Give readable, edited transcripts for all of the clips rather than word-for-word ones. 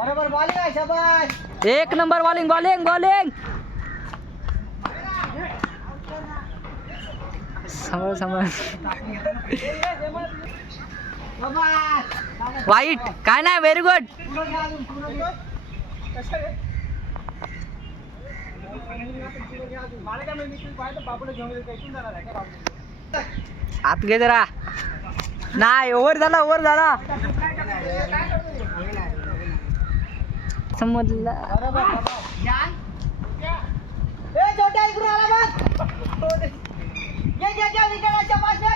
बरोबर बॉलिंग आहे, शाबास. एक नंबर बॉलिंग बॉलिंग बॉलिंग. समोर समोर वाईट काय नाही. Very good. आत घे जरा. नाही ओव्हर झाला ओव्हर झाला. समजला. छोट्या इकडून आला बघ. ये विकेटाच्या पाशी.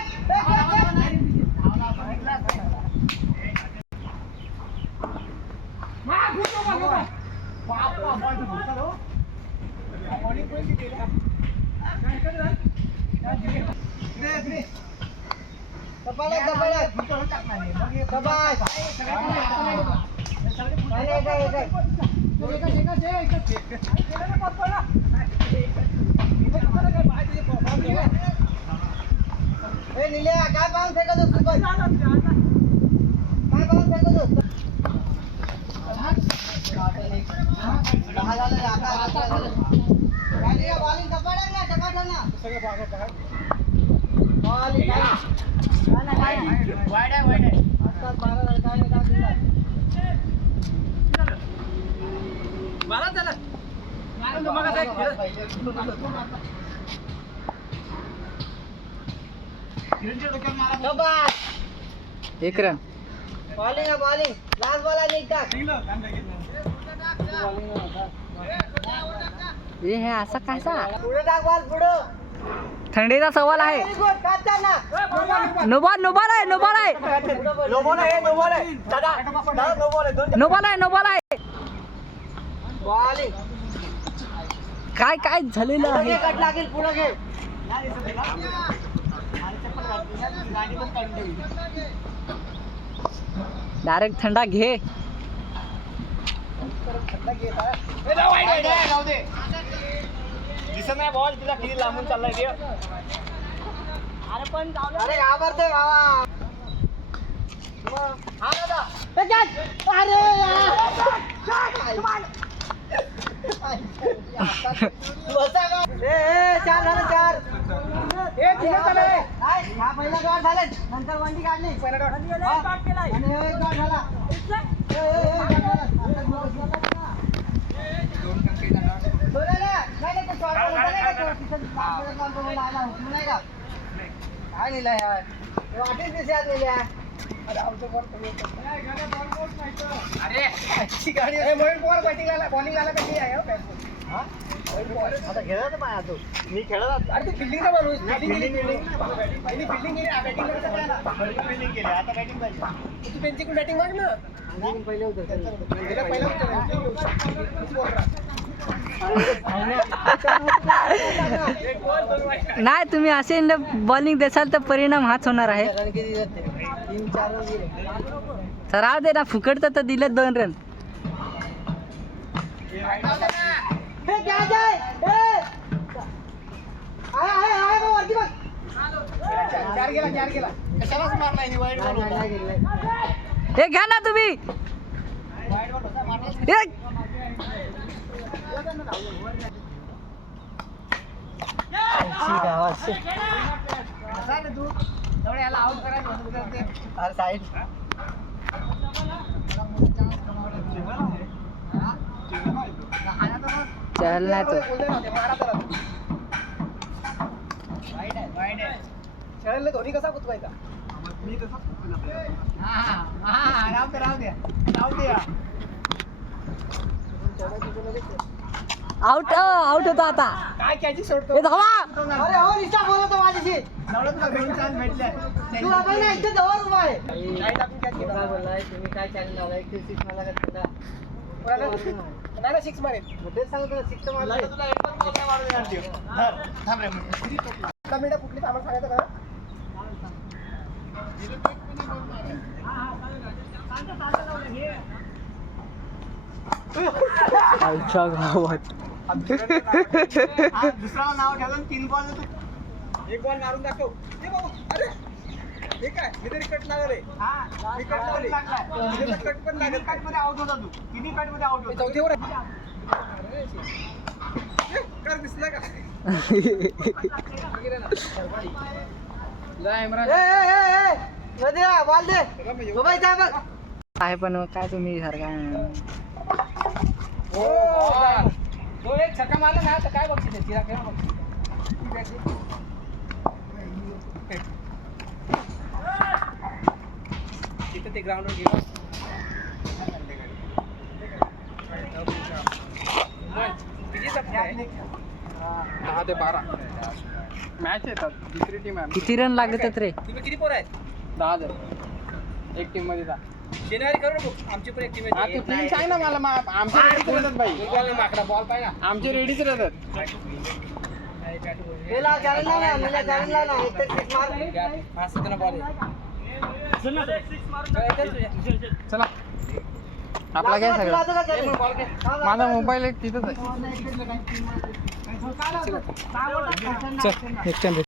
निल्या काय पाहून फेकत होतो तू? काय पाहून फेकत होतो? बॉलिंग कपाडा ना टकाटा ना बॉलिंग वाईड आहे. आत्ताच 12 काय नाही बारा झालं. एक रन. बॉलिंग आहे बॉलिंग. लास्ट बॉल आहे निघतात. हे असा कसा. पुढे टाक बॉल पुढे. थंडीचा सवाल आहे. नो बॉल नो बॉल आहे नो बॉल आहे नो बॉल आहे नो बॉल आहे दादा नो बॉल आहे. नो बॉल आहे नो बॉल आहे. बॉलिंग काय काय झालेलं आहे. कट लागेल पुढे घे. डायरेक्ट थंडा घे. दिसत नाही बॉल तिला किती लांबून चाललाय ते. अरे पण अरे घाबरतोय बाबा. हा दादा. अरे चार झालं चार. हा पहिला डॉट झाला नंतर वंडी काढली. पहिला डॉट आणि एक डॉट झाला. काय लिहिलंय वाटेल दिसे लिहिल्या. आता खेळत पाहिजे मी खेळत. अरे तू फिल्डिंगचा माणूस. फिल्डिंग केली आता बॅटिंग पाहिजे. तू त्यांच्याकडून बॅटिंग माग ना. पहिले होतं नाही तुम्ही असे बॉलिंग देसाल तर परिणाम हाच होणार आहे. 3-4 रन गेले. तर राहू दे ना. फुकट तर दिले 2 रन. हे घ्या ना तुम्ही. चल नाही तो. खेळायला धोनी कसा कुतवायचा. आउट आउट होता आता. काय कॅची सोडतो. हे धावा. अरे हो निष्ठा बोलतो माझ्याशी. तू आपण ना इथे जवळ उभा आहे. काय बोललाय तुम्ही. काय चॅनल लावलाय. 6 मला नाही 6 मारेल. तेच सांगतो 6 मारला. तुला एक पण बॉल नाही मारून येणार देव. थांब रे आता मीडा कुठली कामं सांगायचं का. आमच्या गावात दुसरा नाव ठेवून 3 बॉल. 1 बॉल मारून दाखव. अरे ठीक आहे मी तरी कट लागले मी कट लागले कट पण लागेल कट मध्ये आउट होता तू तिन्ही कट मध्ये आउट होता चौथीवर कर दिसला का आहे पण काय तुम्ही सारखा तो एक छक्का मारला ना तर काय बक्षीस आहे तिला काय बक्षीस तिथे ते ग्राउंडवर गेलो 10 ते 12 मॅच येतात दुसरी टीम आहे किती रन लागतात रे तुम्ही किती पोर आहेत 10 जण एक टीम मध्ये जा शनिवारी करू नको आमची पण एक टीम आहे टीम सांग ना मला आमचे रेडीच राहतात भाई बॉल माकडा बॉल पाहिजे आमचे रेडीच राहतात चला आपला काय सगळं माझा मोबाईल एक तिथंच आहे चल